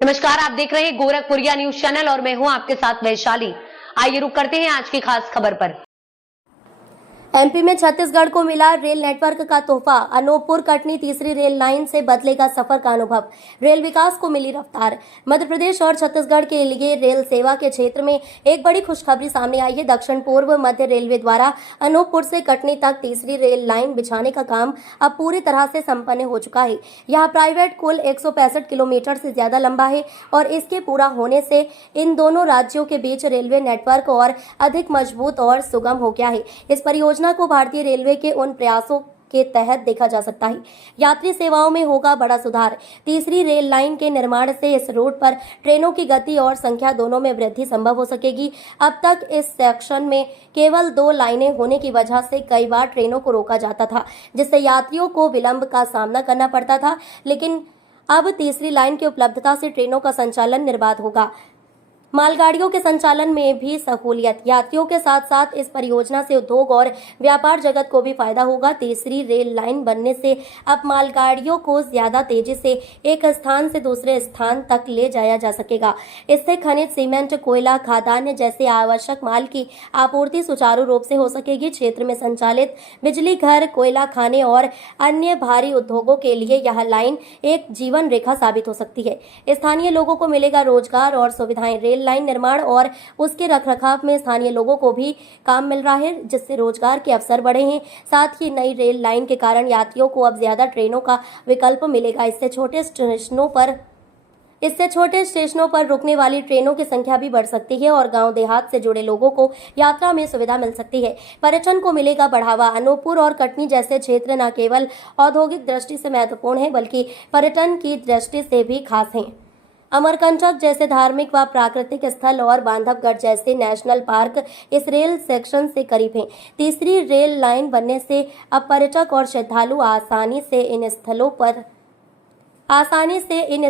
नमस्कार, आप देख रहे हैं गोरखपुरिया न्यूज चैनल और मैं हूं आपके साथ वैशाली। आइए रुक करते हैं आज की खास खबर पर। एमपी में छत्तीसगढ़ को मिला रेल नेटवर्क का तोहफा। अनूपपुर कटनी तीसरी रेल लाइन से बदलेगा सफर का अनुभव, रेल विकास को मिली रफ्तार। मध्य प्रदेश और छत्तीसगढ़ के लिए रेल सेवा के क्षेत्र में एक बड़ी खुशखबरी सामने आई है। दक्षिण पूर्व मध्य रेलवे द्वारा अनूपपुर से कटनी तक तीसरी रेल लाइन बिछाने का काम अब पूरी तरह से संपन्न हो चुका है। यहाँ प्राइवेट कुल 165 किलोमीटर से ज्यादा लंबा है और इसके पूरा होने से इन दोनों राज्यों के बीच रेलवे नेटवर्क और अधिक मजबूत और सुगम हो गया है। इस परियोजना को भारतीय रेलवे के उन प्रयासों के तहत देखा जा सकता है। यात्री सेवाओं में होगा बड़ा सुधार। तीसरी रेल लाइन के निर्माण से इस रूट पर ट्रेनों की गति और संख्या दोनों में वृद्धि संभव हो सकेगी। अब तक इस सेक्शन में केवल 2 लाइनें होने की वजह से कई बार ट्रेनों को रोका जाता था, जिससे यात्रियों को विलंब का सामना करना पड़ता था, लेकिन अब तीसरी लाइन की उपलब्धता से ट्रेनों का संचालन निर्बाध होगा। मालगाड़ियों के संचालन में भी सहूलियत। यात्रियों के साथ साथ इस परियोजना से उद्योग और व्यापार जगत को भी फायदा होगा। तीसरी रेल लाइन बनने से अब मालगाड़ियों को ज्यादा तेजी से एक स्थान से दूसरे स्थान तक ले जाया जा सकेगा। इससे खनिज, सीमेंट, कोयला, खाद्यान्न जैसे आवश्यक माल की आपूर्ति सुचारू रूप से हो सकेगी। क्षेत्र में संचालित बिजली घर, कोयला खाने और अन्य भारी उद्योगों के लिए यह लाइन एक जीवन रेखा साबित हो सकती है। स्थानीय लोगों को मिलेगा रोजगार और सुविधाएं। रेल लाइन निर्माण और उसके रखरखाव में स्थानीय लोगों को भी काम मिल रहा है, जिससे रोजगार के अवसर बढ़े हैं। साथ ही नई रेल लाइन के कारण यात्रियों को अब ज्यादा ट्रेनों का विकल्प मिलेगा। इससे छोटे स्टेशनों पर रुकने वाली ट्रेनों की संख्या भी बढ़ सकती है और गांव देहात से जुड़े लोगों को यात्रा में सुविधा मिल सकती है। पर्यटन को मिलेगा बढ़ावा। अनूपपुर और कटनी जैसे क्षेत्र न केवल औद्योगिक दृष्टि से महत्वपूर्ण है, बल्कि पर्यटन की दृष्टि से भी खास हैं। अमरकंटक जैसे धार्मिक व प्राकृतिक स्थल और बांधवगढ़ जैसे नेशनल पार्क इस रेल सेक्शन से करीब हैं। तीसरी रेल लाइन बनने से अब पर्यटक और श्रद्धालु आसानी से इन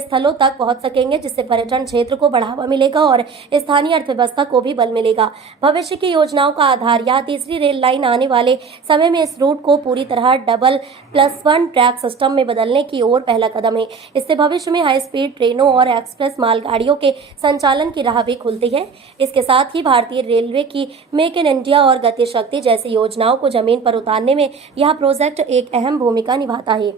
स्थलों तक पहुंच सकेंगे, जिससे पर्यटन क्षेत्र को बढ़ावा मिलेगा और स्थानीय अर्थव्यवस्था को भी बल मिलेगा। भविष्य की योजनाओं का आधार यह तीसरी रेल लाइन आने वाले समय में इस रूट को पूरी तरह डबल+1 ट्रैक सिस्टम में बदलने की ओर पहला कदम है। इससे भविष्य में हाई स्पीड ट्रेनों और एक्सप्रेस मालगाड़ियों के संचालन की राह भी खुलती है। इसके साथ ही भारतीय रेलवे की मेक इन इंडिया और गति शक्ति जैसी योजनाओं को जमीन पर उतारने में यह प्रोजेक्ट एक अहम भूमिका निभाता है।